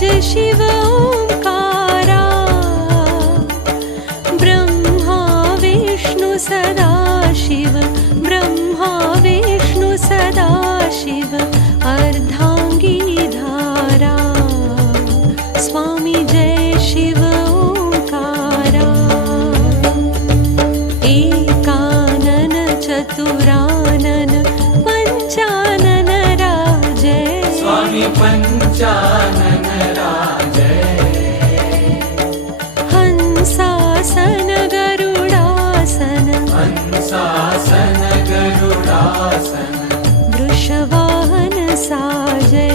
जय शिव ओंकारा ब्रह्मा विष्णु सदा शिव ब्रह्मा विष्णु सदा शिव अर्धांगी धारा स्वामी जय शिव ओंकारा एकानन चतुरानन पंचानन राजय स्वामी पंचानन राजय हंसासन गरुडासन हंसासन गरुडासन वृषवाहन साजय